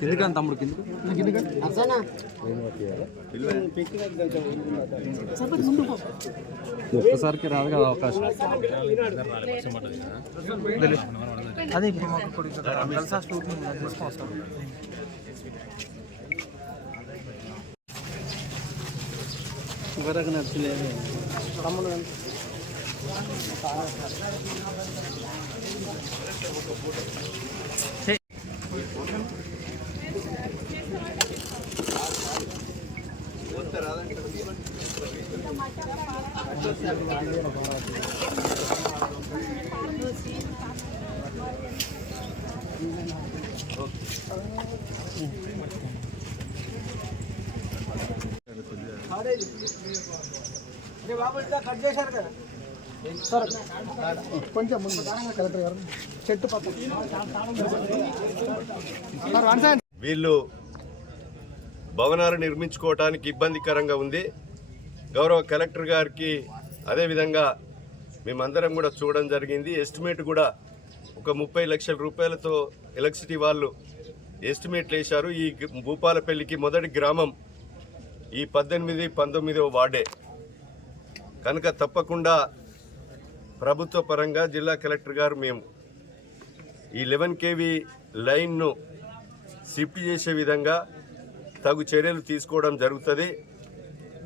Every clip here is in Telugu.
కిందికి తమ్ముడు కిందికి ఒక్కసారికి రాదు కదా అవకాశం. అదే ఇప్పుడు మాకు కలిసి స్టూడెంట్ వరకు నచ్చలేదు తమ్ముడు. బాబు ఇట్లా కట్ చేశారు కదా సార్, కొంచెం ముందు కలెక్టర్ గారు చెట్టు పక్కన. వీళ్ళు భవనాలు నిర్మించుకోవడానికి ఇబ్బందికరంగా ఉంది. గౌరవ కలెక్టర్ గారికి అదేవిధంగా మేమందరం కూడా చూడడం జరిగింది. ఎస్టిమేట్ కూడా ఒక 30 లక్షల రూపాయలతో ఎలక్ట్రిసిటీ వాళ్ళు ఎస్టిమేట్లు వేశారు. ఈ భూపాలపల్లికి మొదటి గ్రామం ఈ 18, 19వ వార్డే కనుక తప్పకుండా ప్రభుత్వ పరంగా జిల్లా కలెక్టర్ గారు మేము ఈ 11 kV లైన్ను షిఫ్ట్ చేసే విధంగా తగు చర్యలు తీసుకోవడం జరుగుతుంది.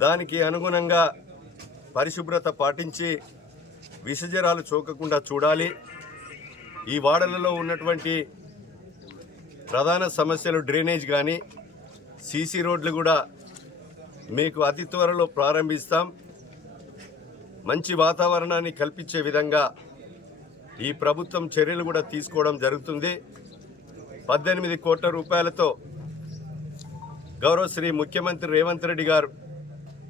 దానికి అనుగుణంగా పరిశుభ్రత పాటించి విషజరాలు సోకకుండా చూడాలి. ఈ వాడలలో ఉన్నటువంటి ప్రధాన సమస్యలు డ్రైనేజ్ కానీ సీసీ రోడ్లు కూడా మీకు అతి త్వరలో ప్రారంభిస్తాం. మంచి వాతావరణాన్ని కల్పించే విధంగా ఈ ప్రభుత్వం చర్యలు కూడా తీసుకోవడం జరుగుతుంది. 18 కోట్ల రూపాయలతో గౌరవ శ్రీ ముఖ్యమంత్రి రేవంత్ రెడ్డి గారు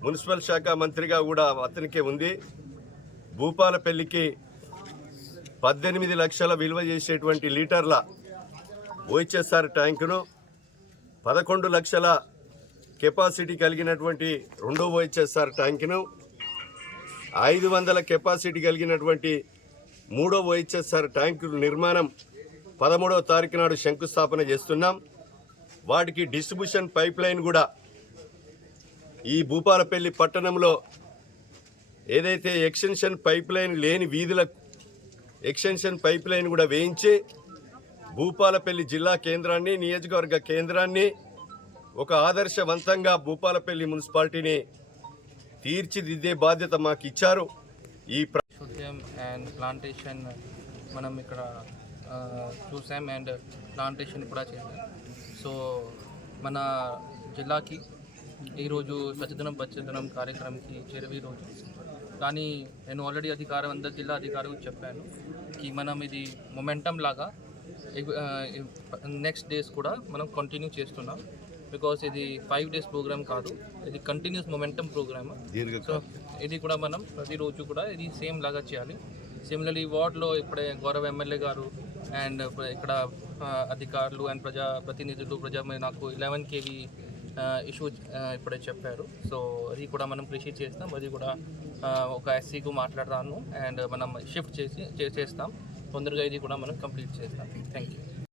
మున్సిపల్ శాఖ మంత్రిగా కూడా అతనికే ఉంది. భూపాలపల్లికి 18 లక్షల విలువ చేసేటువంటి లీటర్ల ఓహెచ్ఎస్ఆర్ ట్యాంకును 11 లక్షల కెపాసిటీ కలిగినటువంటి రెండో ఓహెచ్ఎస్ఆర్ ట్యాంకును 500 కెపాసిటీ కలిగినటువంటి మూడో ఓహెచ్ఎస్ఆర్ ట్యాంకు నిర్మాణం 13వ తారీఖు నాడు శంకుస్థాపన చేస్తున్నాం. వాటికి డిస్ట్రిబ్యూషన్ పైప్ లైన్ కూడా ఈ భూపాలపల్లి పట్టణంలో ఏదైతే ఎక్స్టెన్షన్ పైప్ లైన్ లేని వీధులకు ఎక్స్టెన్షన్ పైప్ లైన్ కూడా వేయించి భూపాలపల్లి జిల్లా కేంద్రాన్ని నియోజకవర్గ కేంద్రాన్ని ఒక ఆదర్శవంతంగా భూపాలపల్లి మున్సిపాలిటీని తీర్చిదిద్దే బాధ్యత మాకు ఇచ్చారు. ఈ శుద్ధ్యం అండ్ ప్లాంటేషన్ మనం ఇక్కడ చూసాం అండ్ ప్లాంటేషన్ కూడా చేసాం. సో మన జిల్లాకి ఈరోజు స్వచ్ఛదనం పచ్చదనం కార్యక్రమంకి చేరవి రోజు. కానీ నేను ఆల్రెడీ జిల్లా అధికారులకు చెప్పాను कि మనం ఇది మొమెంటం లాగా నెక్స్ట్ డేస్ కూడా మనం కంటిన్యూ చేస్తున్నాం. బికాస్ ఇది 5 days ప్రోగ్రామ్ కాదు, ఇది కంటిన్యూస్ మొమెంటం ప్రోగ్రామ్. సో ఇది కూడా మనం ప్రతిరోజు కూడా ఇది సేమ్ లాగా చేయాలి. సిమిలర్లీ వార్డ్లో ఇప్పుడే గౌరవ ఎమ్మెల్యే గారు అండ్ ఇక్కడ అధికారులు అండ్ ప్రతినిధులు నాకు 11 kV ఇష్యూ ఇప్పుడే చెప్పారు. సో అది కూడా మనం కృషి చేస్తాం. అది కూడా ఒక ఎస్సీకు మాట్లాడతాను అండ్ మనం షిఫ్ట్ చేస్తాం. తొందరగా ఇది కూడా మనం కంప్లీట్ చేస్తాం. Thank you.